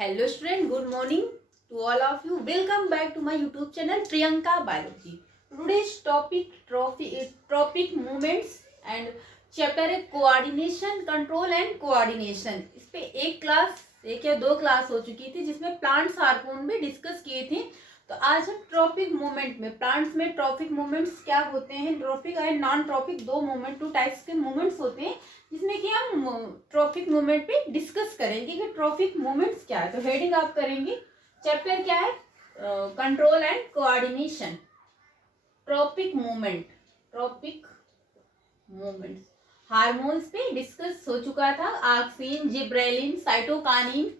Hello student, good morning to all of you. Welcome back to my YouTube channel Priyanka Biology. Today's topic movements and chapter है coordination, control and coordination. इस पे एक या दो class हो चुकी थी जिसमें प्लांट्स हार्मोन में डिस्कस किए थे. तो आज हम ट्रॉपिक मूवमेंट में, प्लांट्स में ट्रॉपिक मूवमेंट्स क्या होते हैं, tropic and non tropic two types के मूवमेंट्स होते हैं जिसमें कि हम ट्रॉपिक मूवमेंट पे डिस्कस करेंगे कि ट्रॉपिक मूवमेंट्स क्या है. तो हेडिंग आप करेंगे, चैप्टर क्या है, control and coordination. Tropic movements hormones पे डिस्कस हो चुका था. Auxin, gibberellin, cytokinin,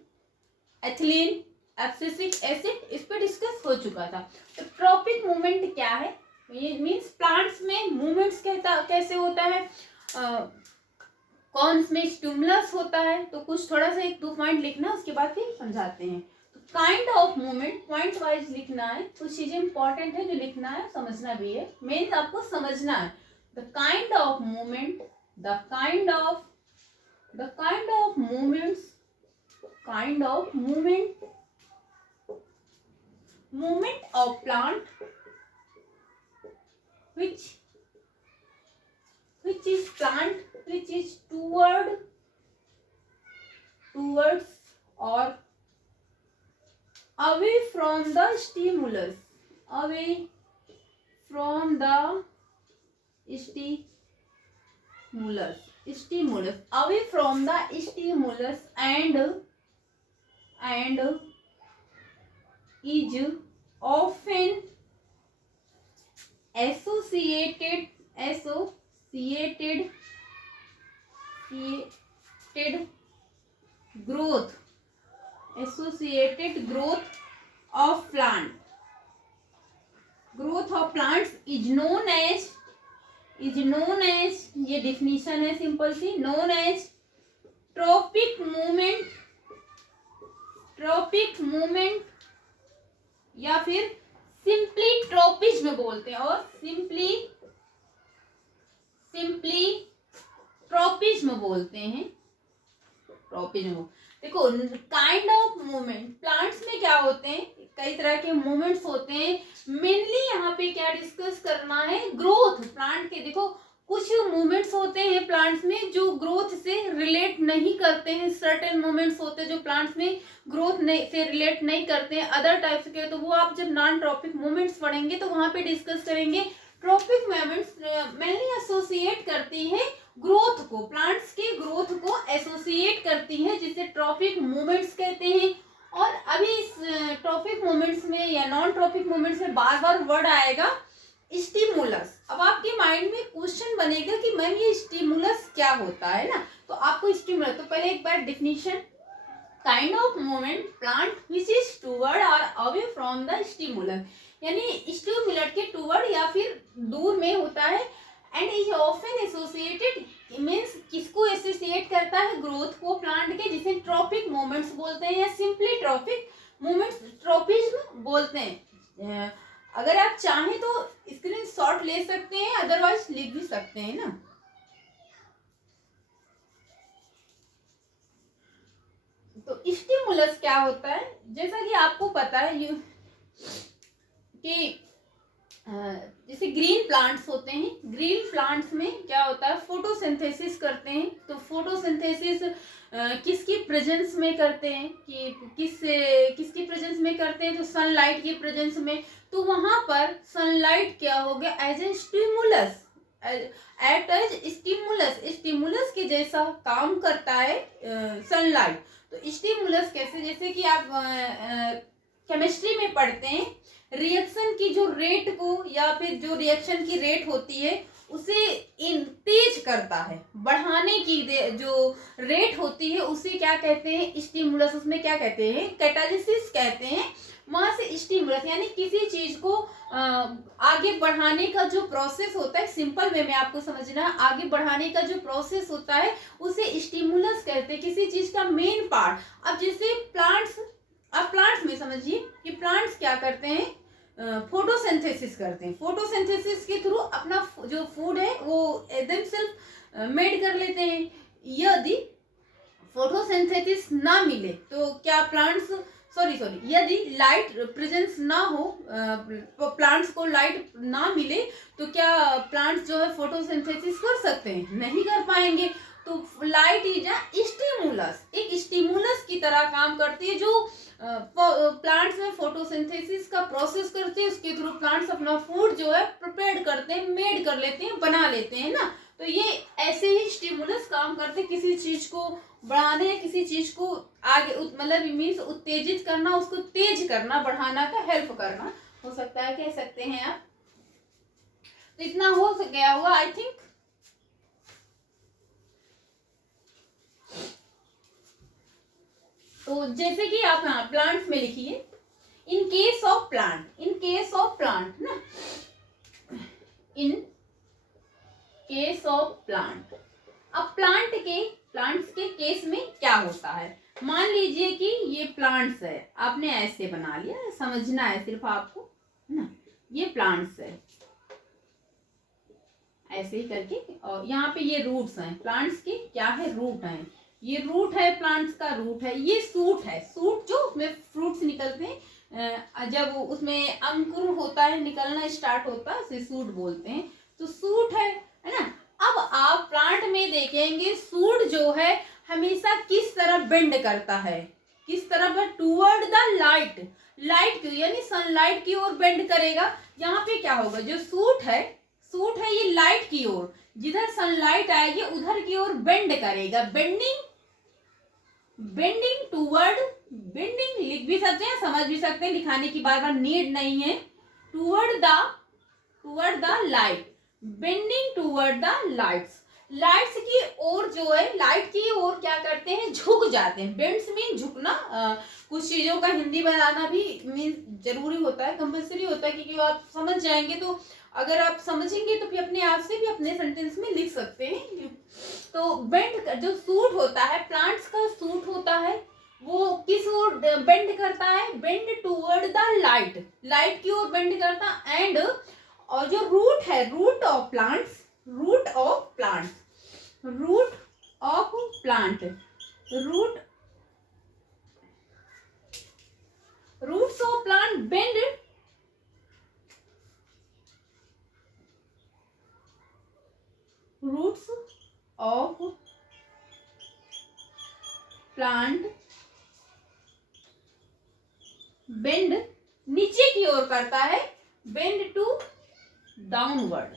ethylene, abscisic acid, इस पे डिस्कस हो चुका था. तो ट्रॉपिक मूवमेंट क्या है, ये मीन्स प्लांट्स में मूवमेंट्स कैसे होता है, कौन में स्टिमुलस होता है. तो कुछ थोड़ा सा एक दो पॉइंट लिखना, उसके बाद फिर समझाते हैं. तो kind of movement point wise लिखना है. कुछ चीजें इंपॉर्टेंट है जो लिखना है, समझना भी है, मेन आपको समझना है. The kind of movement, the kind of movement of plant which is towards or away from the stimulus, away from the stimulus and is often associated growth of plants is known as, ये definition है simple सी, known as tropic movement या फिर simply tropism बोलते हैं, और simply tropism बोलते हैं. Tropism देखो, काइंड ऑफ मूवमेंट प्लांट्स में क्या होते हैं, कई तरह के मूवमेंट्स होते हैं. मेनली यहाँ पे क्या डिस्कस करना है, ग्रोथ. प्लांट के देखो कुछ मूवमेंट्स होते हैं प्लांट्स में जो ग्रोथ से रिलेट नहीं करते हैं. सर्टेन मूवमेंट्स होते हैं जो प्लांट्स में ग्रोथ से रिलेट नहीं करते हैं, अदर टाइप्स के. तो वो आप जब नॉन ट्रॉपिक मूवमेंट्स पढ़ेंगे तो वहां पे डिस्कस करेंगे. ट्रॉपिक मूवमेंट्स मेनली एसोसिएट करती है ग्रोथ को, प्लांट्स के ग्रोथ को एसोसिएट करती है, जिसे ट्रॉपिक मूवमेंट्स कहते हैं. और अभी इस ट्रॉपिक मूवमेंट्स में या नॉन ट्रॉपिक मूवमेंट्स में बार बार वर्ड आएगा स्टिमुलस. अब आपके माइंड में क्वेश्चन बनेगा कि मैम ये स्टिमुलस क्या होता है ना. तो आपको स्टिमुलस, तो पहले एक बार definition, kind of movement plant which is toward और अवे फ्रॉम द स्टिमुलस, यानी स्टिमुलर के टूवर्ड या फिर दूर में होता है. And is often associated, means किसको एसोसिएट करता है, ग्रोथ को प्लांट के, जिसे ट्रॉपिक मूवमेंट्स बोलते हैं या सिंपली ट्रॉपिक मूवमेंट्स ट्रॉपिज्म बोलते हैं. अगर आप चाहें तो स्क्रीन शॉट ले सकते हैं, अदरवाइज लिख भी सकते हैं ना. तो स्टिमुलस क्या होता है, जैसा कि आपको पता है कि जैसे ग्रीन प्लांट्स होते हैं, ग्रीन प्लांट्स में क्या होता है, फोटोसिंथेसिस करते हैं. तो फोटोसिंथेसिस किसकी प्रेजेंस में करते हैं, कि किसकी प्रेजेंस में करते हैं, तो सनलाइट की प्रेजेंस में. तो वहां पर सनलाइट क्या हो गया, एज ए स्टिमुलस, स्टिमुलस के जैसा काम करता है सनलाइट. तो स्टिमुलस कैसे, जैसे कि आप केमिस्ट्री में पढ़ते हैं, रिएक्शन की जो रेट को या फिर जो रिएक्शन की रेट होती है उसे तेज करता है, बढ़ाने की जो रेट होती है उसे क्या कहते हैं, स्टिमुलस. उसमें क्या कहते हैं, कैटालिसिस कहते हैं. वहां से स्टिमुलस यानी किसी चीज को आगे बढ़ाने का जो प्रोसेस होता है, सिंपल वे में आपको समझना है, आगे बढ़ाने का जो प्रोसेस होता है उसे स्टिमुलस कहते हैं, किसी चीज का मेन पार्ट. अब जैसे प्लांट्स में समझिए कि प्लांट्स क्या करते हैं, फोटोसिंथेसिस करते हैं. फोटोसिंथेसिस के थ्रू अपना जो फूड है वो एकदम सेल्फ मेड कर लेते हैं. यदि फोटोसिंथेसिस ना मिले तो क्या प्लांट्स यदि लाइट प्रेजेंस ना हो, प्लांट्स को लाइट ना मिले तो क्या प्लांट्स जो है फोटोसिंथेसिस कर सकते हैं? नहीं कर पाएंगे। तो लाइट इज अ स्टिमुलस, एक स्टिमुलस की तरह काम करती है जो प्लांट्स में फोटोसिंथेसिस का प्रोसेस करते हैं, उसके थ्रू प्लांट्स अपना फूड जो है प्रिपेयर करते हैं, मेड कर लेते हैं, बना लेते हैं ना। तो ये ऐसे ही स्टिमुलस काम करते हैं, किसी चीज को बढ़ाने या किसी चीज को आगे मतलब मीन्स उत्तेजित करना, उसको तेज करना, बढ़ाना का हेल्प करना हो सकता है, कह सकते हैं आप। तो इतना हो गया हुआ आई थिंक। तो जैसे कि आप यहाँ प्लांट्स में लिखिए इन केस ऑफ प्लांट ना, इन केस ऑफ प्लांट। अब प्लांट्स के केस में क्या होता है, मान लीजिए कि ये प्लांट्स है, आपने ऐसे बना लिया, समझना है सिर्फ आपको ना, ये प्लांट्स है ऐसे ही करके, और यहाँ पे ये रूट्स हैं प्लांट्स के, क्या है रूट हैं, ये रूट है प्लांट्स का, रूट है, ये सूट है, सूट जो उसमें फ्रूट्स निकलते हैं, जब उसमें अंकुर होता है, निकलना स्टार्ट होता है, उसे सूट बोलते हैं। तो सूट है ना। अब आप प्लांट में देखेंगे सूट जो है हमेशा किस तरफ बेंड करता है, किस तरफ है, टूवर्ड द लाइट की, यानी सनलाइट की ओर बेंड करेगा। यहाँ पे क्या होगा, जो सूट है ये लाइट की ओर, जिधर सनलाइट आएगी उधर की ओर बेंड करेगा, बेंडिंग टूवर्ड, बेंडिंग लिख भी सकते हैं, समझ भी सकते हैं, लिखाने की बार बार नीड नहीं है। Toward the light, bending toward the lights की ओर जो है, लाइट की ओर क्या करते हैं, झुक जाते हैं। बेंड्स मीन झुकना, कुछ चीजों का हिंदी बनाना भी मीन जरूरी होता है, कंपल्सरी होता है, क्योंकि आप समझ जाएंगे तो, अगर आप समझेंगे तो फिर अपने आप से भी अपने सेंटेंस में लिख सकते हैं। तो बेंड जो सूट होता है, प्लांट्स का सूट होता है, वो किस ओर बेंड करता है, बेंड टूवर्ड द लाइट की ओर बेंड करता। एंड और जो रूट है, root of plant, roots of plant bend, roots of plant bend नीचे की ओर करता है, बेंड टू डाउनवर्ड,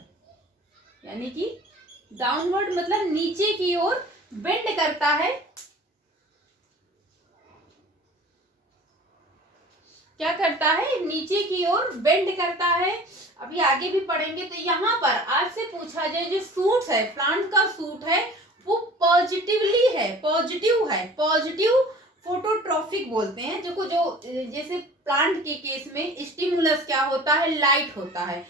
यानी कि डाउनवर्ड मतलब नीचे की ओर बेंड करता है। क्या करता है, नीचे की ओर बेंड करता है। अभी आगे भी पढ़ेंगे। तो यहाँ पर आपसे पूछा जाए, जो सूट है, प्लांट का सूट है, वो पॉजिटिवली है, पॉजिटिव फोटोट्रॉफिक बोलते हैं, जो जैसे प्लांट के केस में स्टिमुलस क्या होता है, लाइट होता है,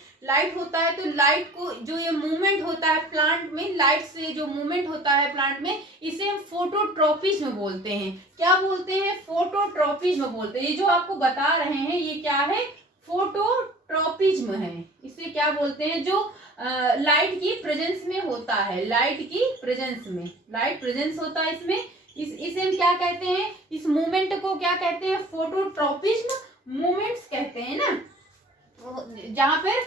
तो लाइट को जो ये मूवमेंट होता है प्लांट में, लाइट से जो मूवमेंट होता है प्लांट में, इसे हम फोटोट्रॉपिज्म बोलते हैं। क्या बोलते हैं, फोटोट्रॉपिज्म बोलते हैं। ये जो आपको बता रहे हैं ये क्या है, फोटोट्रॉपिज्म है। इसे क्या बोलते हैं, जो लाइट की प्रेजेंस में होता है, लाइट प्रेजेंस होता है इसमें, इसे हम क्या कहते हैं, इस मूवमेंट को क्या कहते हैं, फोटोट्रॉपिज्म मूवमेंट्स कहते हैं ना। जहां पर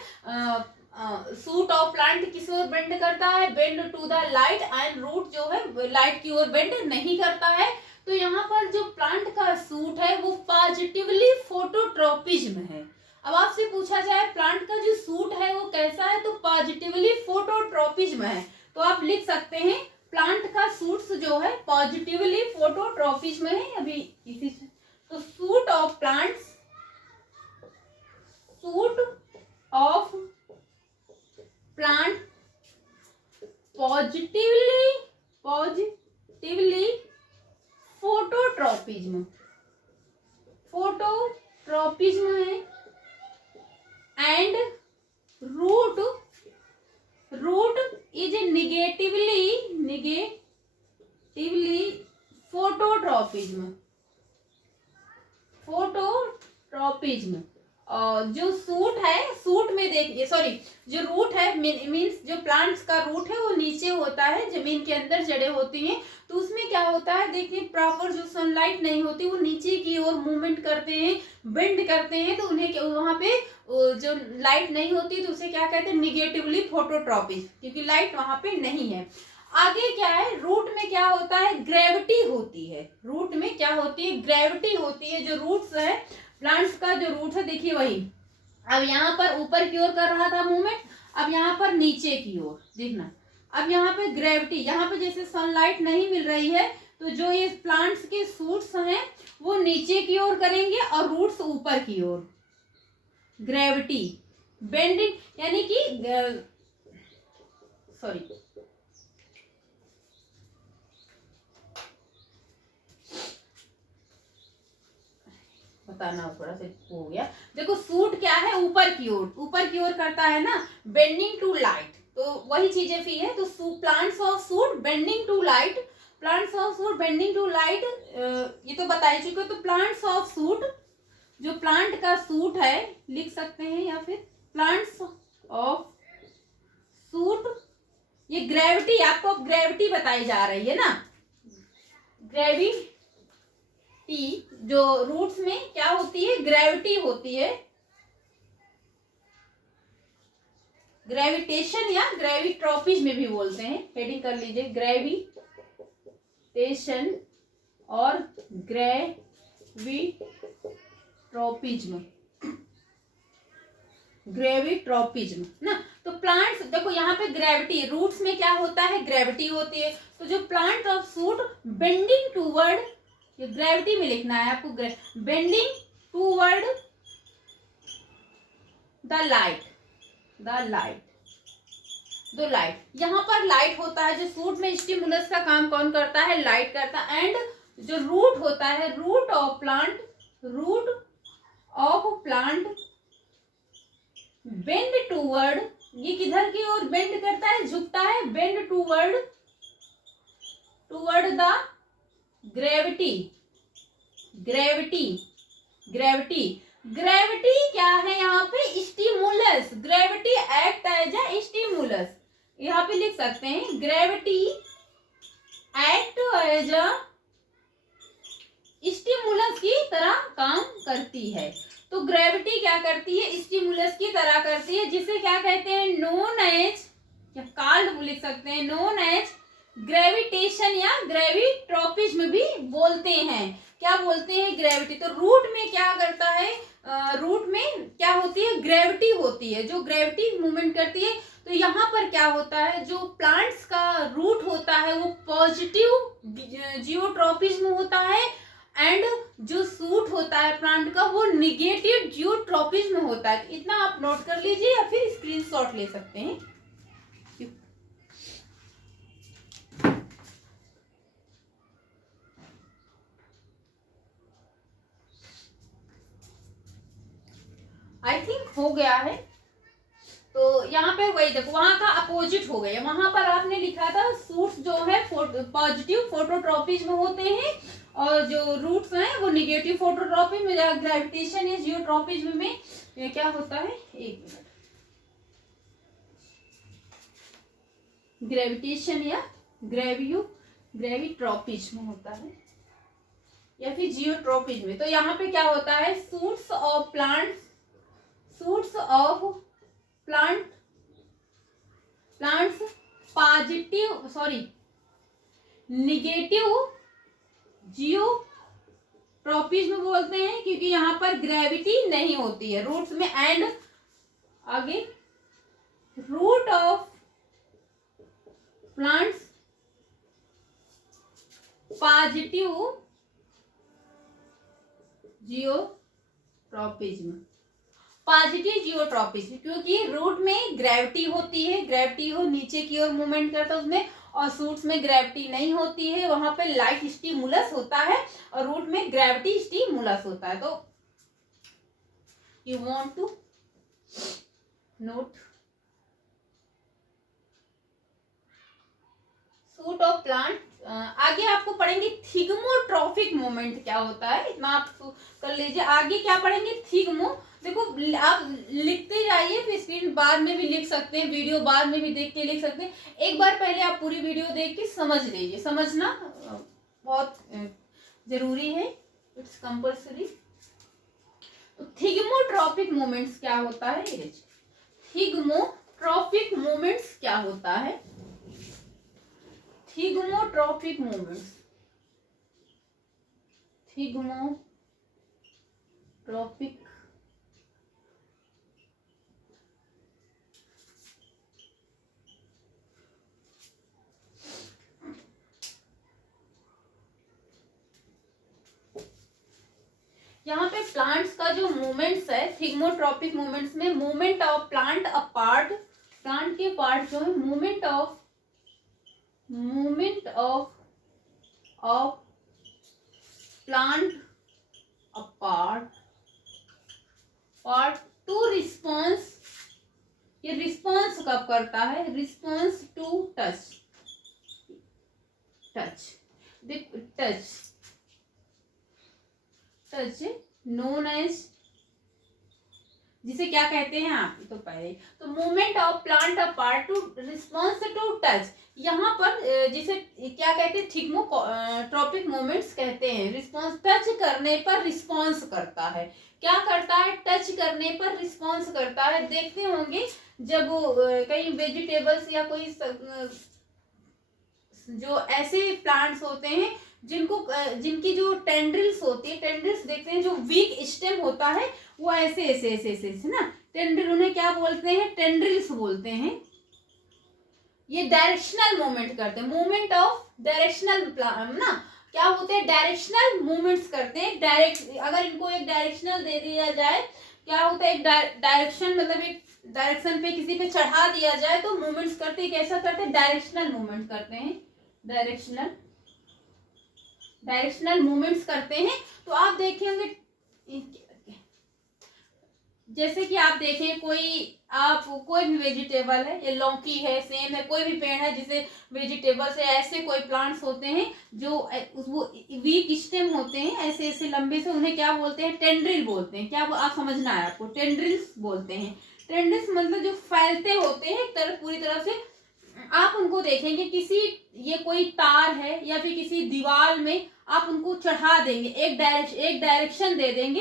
सूट ऑफ प्लांट किस ओर बेंड करता है, bend to the light, and root जो है लाइट की ओर बेंड नहीं करता है। तो यहाँ पर जो प्लांट का सूट है वो पॉजिटिवली फोटोट्रॉपिज्म है। अब आपसे पूछा जाए प्लांट का जो सूट है वो कैसा है, तो पॉजिटिवली फोटोट्रॉपिज्म है। तो आप लिख सकते हैं प्लांट का सूट्स जो है पॉजिटिवली फोटोट्रॉपिज्म है। अभी इसी तो shoot of plants, shoot of plant positively phototropism है। And root is negatively phototropism. जो सूट है, सूट में देखिए, सॉरी, जो रूट है मीन्स जो प्लांट्स का रूट है वो नीचे होता है, जमीन के अंदर जड़ें होती हैं। तो उसमें क्या होता है, देखिए प्रॉपर जो सनलाइट नहीं होती वो नीचे की ओर मूवमेंट करते हैं, बेंड करते हैं, तो उन्हें वहां पे जो लाइट नहीं होती तो उसे क्या कहते हैं, निगेटिवली फोटोट्रॉपिक, क्योंकि लाइट वहां पे नहीं है। आगे क्या है, रूट में क्या होता है, ग्रेविटी होती है। रूट में क्या होती है, ग्रेविटी होती है। जो रूट्स है प्लांट्स का, जो रूट है देखिए वही, अब यहाँ पर ऊपर की ओर कर रहा था मूवमेंट, अब यहाँ पर नीचे की ओर देखना, अब यहाँ पे ग्रेविटी, यहाँ पे जैसे सनलाइट नहीं मिल रही है तो जो ये प्लांट्स के सूट्स हैं वो नीचे की ओर करेंगे और रूट्स ऊपर की ओर। ग्रेविटी बेंडिंग, यानी कि सॉरी, बताना थोड़ा सा हो गया। देखो सूट क्या है, ऊपर की ओर, ऊपर की ओर करता है ना, बेंडिंग टू लाइट, तो वही चीजें फी है। तो plants of shoot bending to light, plants of shoot bending to light, ये तो बता ही चुके। तो प्लांट्स ऑफ सूट, जो प्लांट का सूट है लिख सकते हैं, या फिर प्लांट्स ऑफ सूट, ये ग्रेविटी, आपको अब ग्रेविटी बताई जा रही है ना, ग्रेविटी, जो रूट्स में क्या होती है, ग्रेविटी होती है, ग्रेविटेशन या ग्रेविट्रोपिज्म में भी बोलते हैं, हेडिंग कर लीजिए, ग्रेविटेशन और ग्रेविट्रोपिज्म, ग्रेविट्रोपिज्म ना। तो प्लांट्स देखो यहाँ पे ग्रेविटी, रूट्स में क्या होता है, ग्रेविटी होती है। तो जो plant of shoot bending toward, ये ग्रेविटी में लिखना है आपको, बेंडिंग टूवर्ड द लाइट, दो लाइट, यहाँ पर लाइट होता है। जो सूट में स्टिमुलस का काम कौन करता है, लाइट करता है। एंड जो रूट होता है, root of plant bend toward, ये किधर की ओर बेंड करता है, झुकता है, बेंड टूवर्ड द ग्रेविटी क्या है यहाँ पे, stimulus, gravity act as a stimulus, यहाँ पे लिख सकते हैं, gravity act as a stimulus की तरह काम करती है। तो ग्रेविटी क्या करती है, स्टिमुलस की तरह करती है, जिसे क्या कहते हैं, नोन एज, या कॉल्ड लिख सकते हैं, नोन एज ग्रेविटेशन या ग्रेविट्रोपिज्म भी बोलते हैं। क्या बोलते हैं, ग्रेविटी। तो रूट में क्या करता है, रूट में क्या होती है, ग्रेविटी होती है, जो ग्रेविटी मूवमेंट करती है। तो यहाँ पर क्या होता है, जो प्लांट्स का रूट होता है वो पॉजिटिव जियोट्रोपिज्म होता है, एंड जो सूट होता है प्लांट का वो निगेटिव जियोट्रोपिज्म होता है। इतना आप नोट कर लीजिए या फिर स्क्रीनशॉट ले सकते हैं। आई थिंक हो गया है। तो यहाँ पे वही देखो, वहां का अपोजिट हो गया, वहां पर आपने लिखा था सूट्स जो है पॉजिटिव फोटोट्रोपिज्म होते हैं, और जो रूट्स हैं वो निगेटिव फोटोट्रोपिज्म या ग्रेविटेशन या जियोट्रोपिज्म में ये क्या होता है, एक मिनट, ग्रेविटेशन या ग्रेविट्रोपिज्म होता है, या फिर जियोट्रोपिज्म। तो यहाँ पे क्या होता है, suits of plants positive, sorry, negative geotropism बोलते हैं, क्योंकि यहाँ पर ग्रेविटी नहीं होती है रूट्स में। एंड आगे, root of plants positive geotropism, क्योंकि रूट में ग्रेविटी होती है, ग्रेविटी हो नीचे की ओर मूवमेंट करता है उसमें, और सूट्स में ग्रेविटी नहीं होती है, वहां पे लाइट स्टिमुलस होता है और रूट में ग्रेविटी स्टिमुलस होता है। तो you want to note shoot of plant. आगे आपको पढ़ेंगे थिग्मोट्रॉफिक मूवमेंट क्या होता है, इतना आप कर लीजिए। आगे क्या पढ़ेंगे, थिग्मो, देखो आप लिखते जाइए, फिर स्क्रीन बाद में भी लिख सकते हैं, वीडियो बाद में भी देख के लिख सकते हैं। एक बार पहले आप पूरी वीडियो देख के समझ लीजिए, समझना बहुत जरूरी है, इट्स कंपल्सरी। तो थिग्मोट्रॉपिक मोमेंट्स क्या होता है? थिग्मोट्रॉपिक मोमेंट्स क्या होता है? थिग्मोट्रॉपिक मोमेंट्स, थिग्मोट्रॉपिक यहाँ पे प्लांट्स का जो मूवमेंट्स है, थिग्मोट्रॉपिक मूवमेंट्स में movement of plant a part, plant के पार्ट जो है, movement of plant a part to response, ये रिस्पॉन्स कब करता है? Response to touch known as, जिसे क्या कहते हैं आप तो पहले, तो movement of plant a part to response to touch, यहाँ पर जिसे क्या कहते हैं? थिग्मोट्रॉपिक मूवमेंट्स कहते हैं। रिस्पॉन्स, टच करने पर रिस्पॉन्स करता है। क्या करता है? टच करने पर रिस्पॉन्स करता है। देखते होंगे जब कई वेजिटेबल्स या कोई जो ऐसे प्लांट्स होते हैं जिनकी जो टेंड्रिल्स होती है, टेंड्रिल्स देखते हैं, जो वीक स्टेम होता है वो ऐसे ऐसे ऐसे ऐसे ना, टेंड्रिल, उन्हें क्या बोलते हैं? टेंड्रिल्स बोलते हैं। ये डायरेक्शनल मूवमेंट करते हैं, मूवमेंट ऑफ डायरेक्शनल ना, क्या होते हैं? डायरेक्शनल मूवमेंट्स करते हैं। डायरेक्ट, अगर इनको एक डायरेक्शनल दे दिया जाए, क्या होता है? एक डायरेक्शन, मतलब एक डायरेक्शन पे किसी पे चढ़ा दिया जाए तो मूवमेंट्स करते हैं। कैसा करते हैं? डायरेक्शनल मूवमेंट करते हैं, डायरेक्शनल मूवमेंट्स करते हैं। तो आप देखेंगे, जैसे कि आप देखें कोई भी वेजिटेबल है, ये लौकी है, सेम है, कोई भी पेड़ है जिसे वेजिटेबल्स है, ऐसे कोई प्लांट्स होते हैं जो वो वीक स्टेम होते हैं, ऐसे ऐसे लंबे से, उन्हें क्या बोलते हैं? टेंड्रिल बोलते हैं। क्या आप समझना है आपको? टेंड्रिल्स बोलते हैं। टेंड्रिल्स मतलब जो फैलते होते हैं एक तरफ, पूरी तरह से। आप उनको देखेंगे, ये कोई तार है या फिर किसी दीवार में आप उनको चढ़ा देंगे, एक डायरेक्शन दे देंगे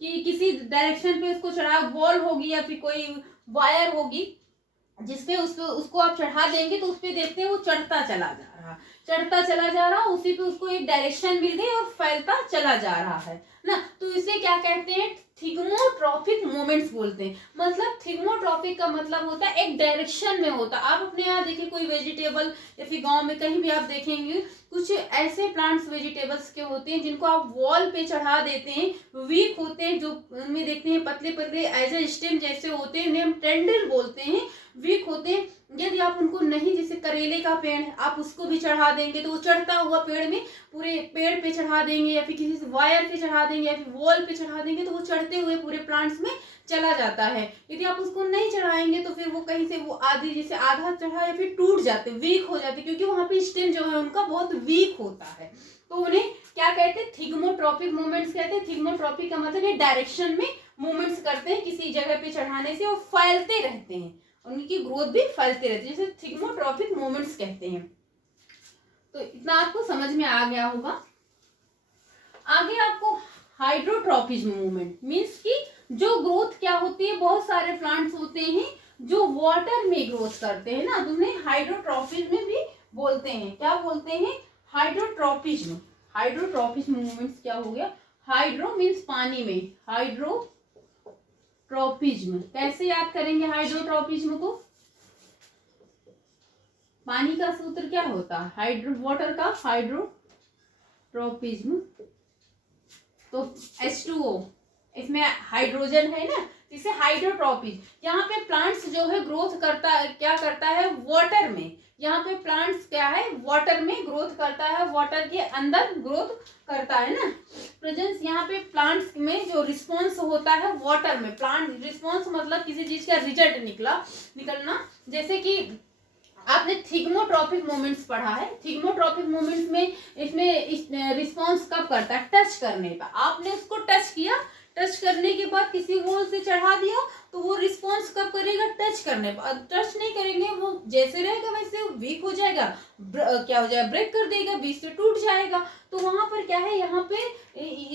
कि किसी डायरेक्शन पे उसको चढ़ा, वॉल होगी या फिर कोई वायर होगी जिसपे उसको आप चढ़ा देंगे, तो उस पे देखते हैं वो चढ़ता चला जा रहा, उसी पे उसको एक डायरेक्शन मिल गई और फैलता चला जा रहा है ना। तो इसे क्या कहते हैं? थिग्मोट्रॉपिक मोमेंट्स बोलते हैं। मतलब थिग्मोट्रॉपिक का मतलब होता है एक डायरेक्शन में होता है। आप अपने यहाँ देखिए, कोई वेजिटेबल या फिर गांव में कहीं भी आप देखेंगे, कुछ ऐसे प्लांट्स वेजिटेबल्स के होते हैं जिनको आप वॉल पे चढ़ा देते हैं, वीक होते हैं, जो उनमें देखते हैं पतले पतले एज ए स्टेम जैसे होते हैं, उन्हें हम टेंड्रिल बोलते हैं, वीक होते हैं। यदि आप उनको नहीं, जैसे करेले का पेड़ है, आप उसको भी चढ़ा देंगे तो वो चढ़ता हुआ पेड़ में, पूरे पेड़ पे चढ़ा देंगे या फिर किसी वायर पे चढ़ा देंगे या फिर वॉल पे चढ़ा देंगे तो वो चढ़ते हुए पूरे प्लांट्स में चला जाता है। यदि आप उसको नहीं चढ़ाएंगे तो फिर वो कहीं से वो आधी, जैसे आधा चढ़ा या फिर टूट जाते, वीक हो जाते, क्योंकि वहां पे स्टेम जो है उनका बहुत वीक होता है। तो उन्हें क्या कहते हैं? थिग्मोट्रॉपिक मूवमेंट्स कहते हैं। थिग्मोट्रॉपिक का मतलब ये डायरेक्शन में मूवमेंट्स करते हैं, किसी जगह पे चढ़ाने से वो फैलते रहते हैं, उनकी ग्रोथ भी फैलते रहती है, जिसे थिग्मोट्रॉपिक मूवमेंट्स कहते हैं। तो इतना आपको समझ में आ गया होगा। आगे आपको हाइड्रोट्रॉपिज्म मूवमेंट मीन्स कि जो ग्रोथ क्या होती है, बहुत सारे प्लांट्स होते हैं जो वाटर में ग्रोथ करते हैं ना, तो उन्हें हाइड्रोट्रॉपिज्म भी बोलते हैं। क्या बोलते हैं? हाइड्रोट्रॉपिज्म। हाइड्रोट्रॉपिज्म मूवमेंट्स क्या हो गया? हाइड्रो मीन्स पानी में, हाइड्रोट्रॉपिज्म। कैसे याद करेंगे हाइड्रोट्रॉपिज्म को? पानी का सूत्र क्या होता है? वाटर का हाइड्रोट्रॉपिज्म, तो H2O, इसमें हाइड्रोजन है ना, इसे हाइड्रोट्रॉपिज्म। यहाँ पे प्लांट्स जो है ग्रोथ करता है, क्या करता है? वाटर में। यहाँ पे प्लांट्स क्या है? वाटर में ग्रोथ करता है, वाटर के अंदर ग्रोथ करता है ना। प्रेजेंस, यहाँ पे प्लांट्स में जो रिस्पॉन्स होता है वाटर में, प्लांट रिस्पॉन्स मतलब किसी चीज का रिजल्ट निकलना। जैसे कि आपने थिग्मोट्रॉपिक मूवमेंट्स पढ़ा है, थिग्मोट्रॉपिक मूवमेंट्स में इसमें रिस्पॉन्स कब करता है? टच करने पर। आपने उसको टच किया, टच करने के बाद किसी होल से चढ़ा दिया तो वो रिस्पॉन्स कब करेगा, टच करने पर। टच नहीं करेंगे, वो जैसे रहेगा वैसे वीक हो जाएगा, क्या हो जाएगा, ब्रेक कर देगा, बीच से टूट जाएगा। तो वहां पर क्या है, यहाँ पे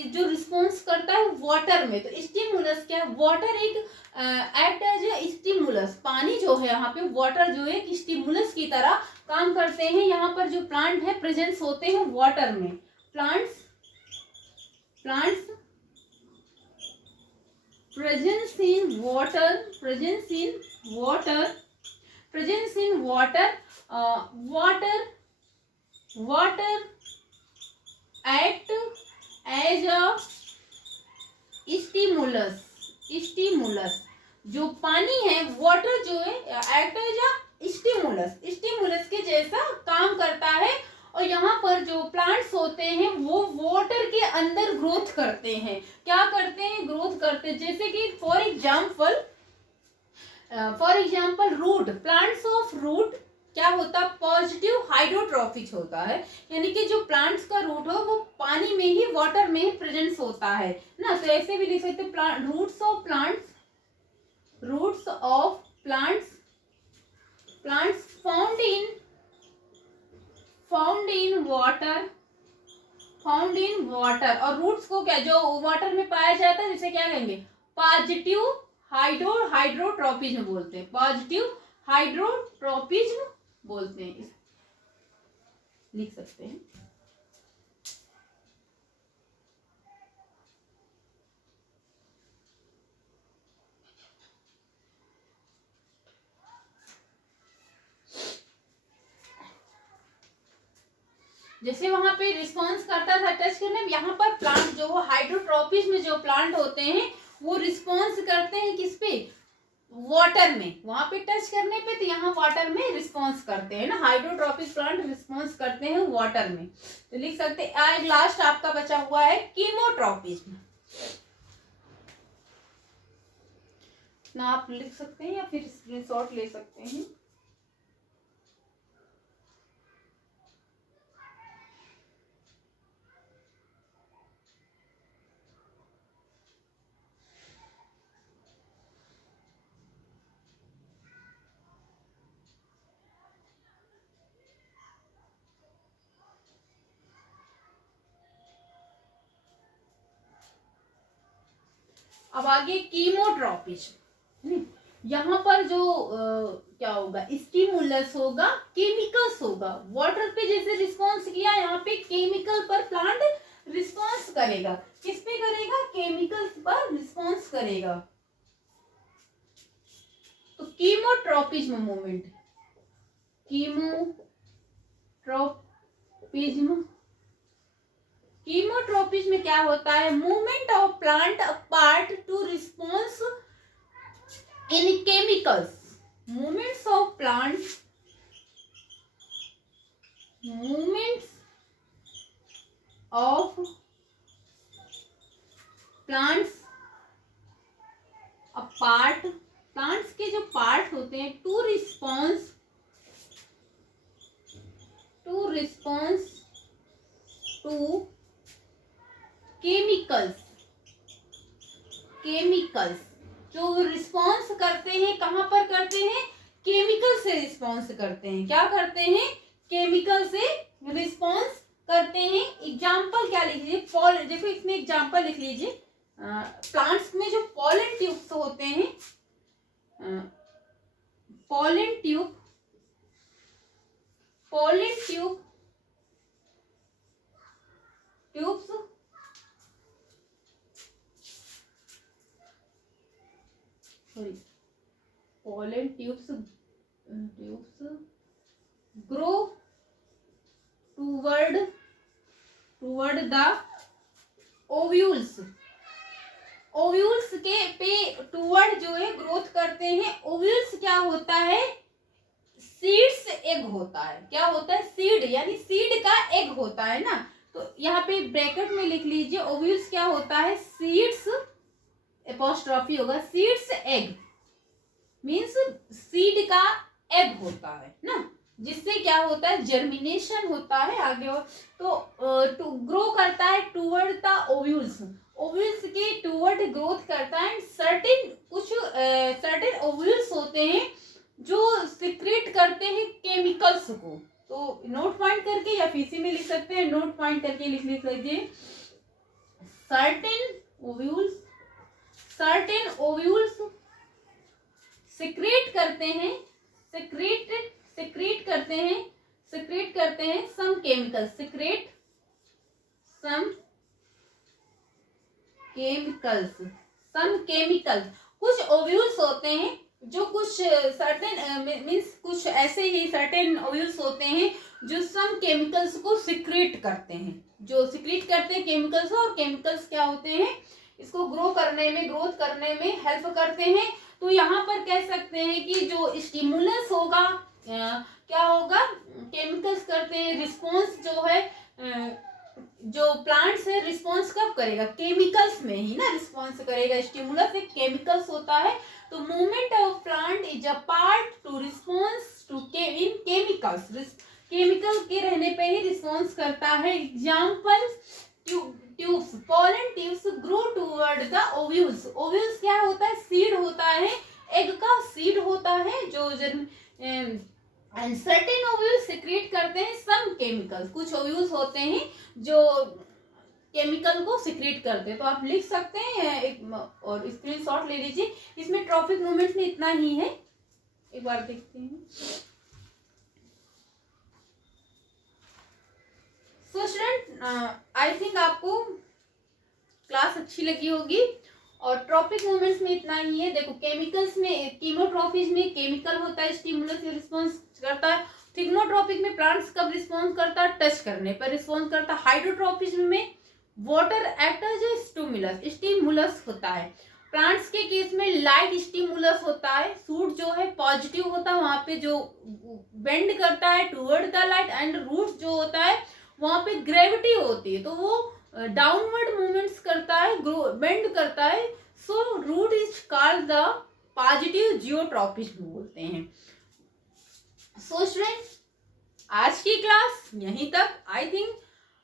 जो रिस्पॉन्स करता है वाटर में, तो स्टिमुलस क्या है, वाटर एक एक्ट एज ए स्टिमुलस, पानी जो है यहाँ पे, वाटर जो है एक स्टिमुलस की तरह काम करते हैं। यहाँ पर जो प्लांट है प्रेजेंस होते हैं वाटर में, plants presence in water, water act as a stimulus, जो पानी है, वाटर जो है एक्ट एज अ स्टिमुलस के जैसा काम करता है। और यहाँ पर जो प्लांट्स होते हैं वो वाटर के अंदर ग्रोथ करते हैं, क्या करते हैं, ग्रोथ करते हैं। जैसे कि for example root, plants of root क्या होता है, पॉजिटिव हाइड्रोट्रॉफिक होता है, यानी कि जो प्लांट्स का रूट हो वो पानी में ही, वाटर में ही प्रेजेंस होता है ना। तो ऐसे भी लिख सकते हैं, roots of plants found in water. और रूट्स को क्या, जो वाटर में पाया जाता है, जिसे क्या कहेंगे, पॉजिटिव हाइड्रोट्रॉपिज्म बोलते हैं, पॉजिटिव हाइड्रोट्रॉपिज्म बोलते हैं, लिख सकते हैं। जैसे वहां पे रिस्पॉन्स करता था टच करने में, यहाँ पर प्लांट जो हाइड्रोट्रॉपिस में जो प्लांट होते हैं वो रिस्पॉन्स करते हैं किस पे, वाटर में, वहां पे टच करने पे, तो यहाँ वाटर में रिस्पॉन्स करते हैं ना, हाइड्रोट्रॉपिक प्लांट रिस्पॉन्स करते हैं वाटर में। तो लिख सकते हैं, आज लास्ट आपका बचा हुआ है कीमोट्रॉपिज्म, ना आप लिख सकते हैं या फिर स्क्रीनशॉट ले सकते हैं। अब आगे कीमोट्रॉपिज्म, यहाँ पर जो क्या होगा, स्टिमुलस होगा, केमिकल्स होगा, वाटर पे जैसे रिस्पॉन्स किया, यहाँ पे केमिकल पर प्लांट रिस्पॉन्स करेगा, किस पे करेगा, केमिकल्स पर रिस्पॉन्स करेगा। तो कीमोट्रॉपिज्म मूवमेंट, कीमोट्रॉपिज्म में क्या होता है, movement of plant part to response in chemicals, movements of plants part, plants के जो पार्ट होते हैं, टू रिस्पॉन्स टू केमिकल्स, जो रिस्पॉन्स करते हैं, कहां पर करते हैं, केमिकल से रिस्पॉन्स करते हैं, क्या करते हैं, केमिकल से रिस्पॉन्स करते हैं। एग्जाम्पल क्या लिख लीजिए, देखो इसमें एग्जाम्पल लिख लीजिए, प्लांट्स में जो पॉलन ट्यूब्स होते हैं, pollen tubes pollen tubes grow toward the ovules के पे टूवर्ड जो है ग्रोथ करते हैं। ओव्यूल्स क्या होता है, सीड्स एग होता है, क्या होता है, सीड, यानी सीड का एग होता है ना। तो यहाँ पे ब्रैकेट में लिख लीजिए, ओव्यूल्स क्या होता है, सीड्स, एपोस्ट्रॉफी होगा, सीड्स एग, मीन्स सीड का एग होता है ना, जिससे क्या होता है, जर्मिनेशन होता है आगे। तो ग्रो करता है टूवर्ड द ओव्यूल्स, ओव्यूल्स के टूवर्ड ग्रोथ करता है। एंड सर्टेन ओव्यूल्स होते हैं जो सिक्रेट करते हैं केमिकल्स को। तो नोट पॉइंट करके या पीसी में लिख सकते हैं, नोट पॉइंट करके लिख लीजिए। सर्टेन ओव्यूल्स सिक्रेट करते हैं सम केमिकल्स। कुछ ओव्यूल्स होते हैं जो कुछ सर्टेन मीन्स कुछ ऐसे ही सर्टेन ओव्यूल्स होते हैं जो सम केमिकल्स को सिक्रेट करते हैं, केमिकल्स। और केमिकल्स क्या होते हैं, इसको ग्रोथ करने में हेल्प करते हैं। तो यहाँ पर कह सकते हैं कि जो स्टिमुलस होगा क्या होगा, केमिकल्स करते हैं। रिस्पॉन्स जो है जो प्लांट्स है रिस्पॉन्स कब करेगा, केमिकल्स में ही ना रिस्पॉन्स करेगा। स्टिमुलस एक केमिकल्स होता है। तो movement of plant is a part to response to in chemicals. Chemical के रहने पे ही रिस्पॉन्स करता है। Examples tubes, pollen tubes grow toward the ovules. Ovules क्या होता है, सीड होता है, एग का सीड होता है जो एंड सर्टेन ओव्यूल्स सिक्रेट करते हैं सम केमिकल्स। कुछ ओव्यूल्स होते हैं जो केमिकल को सिक्रेट करते हैं। तो आप लिख सकते हैं एक और स्क्रीनशॉट ले लीजिए। इसमें ट्रॉपिक मूवमेंट्स में इतना ही है, एक बार देखते हैं। सो स्टूडेंट, आई थिंक आपको क्लास अच्छी लगी होगी। और ट्रॉपिक मूवमेंट्स में इतना ही है। देखो केमिकल्स में, कीमोट्रॉफीज में केमिकल होता है, स्टिमुलस रिस्पॉन्स करता है। थिग्नोट्रॉपिक में प्लांट्स कब रिस्पॉन्स करता है, टच करने पर रिस्पॉन्स करता है। हाइड्रोट्रॉपिक में वाटर एक्ट एज स्टिमुलस होता है। प्लांट्स के केस में लाइट स्टिमुलस होता है। सूट जो है पॉजिटिव होता है, वहां पे जो बेंड करता है toward the light. And root जो होता है वहां पे ग्रेविटी होती है, तो वो डाउनवर्ड मूवमेंट्स करता है, बेंड करता है। So root is called the positive geotropic बोलते हैं। सो स्टूडेंट्स, आज की क्लास यहीं तक। आई थिंक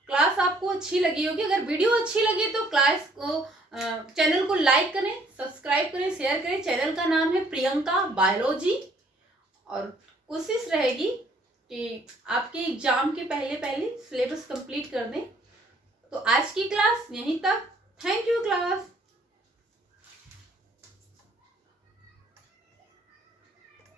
क्लास आपको अच्छी लगी होगी। अगर वीडियो अच्छी लगी तो क्लास को चैनल को लाइक करें, सब्सक्राइब करें, शेयर करें। चैनल का नाम है प्रियंका बायोलॉजी। और कोशिश रहेगी कि आपके एग्जाम के पहले सिलेबस कंप्लीट कर दें। तो आज की क्लास यहीं तक। Thank you class.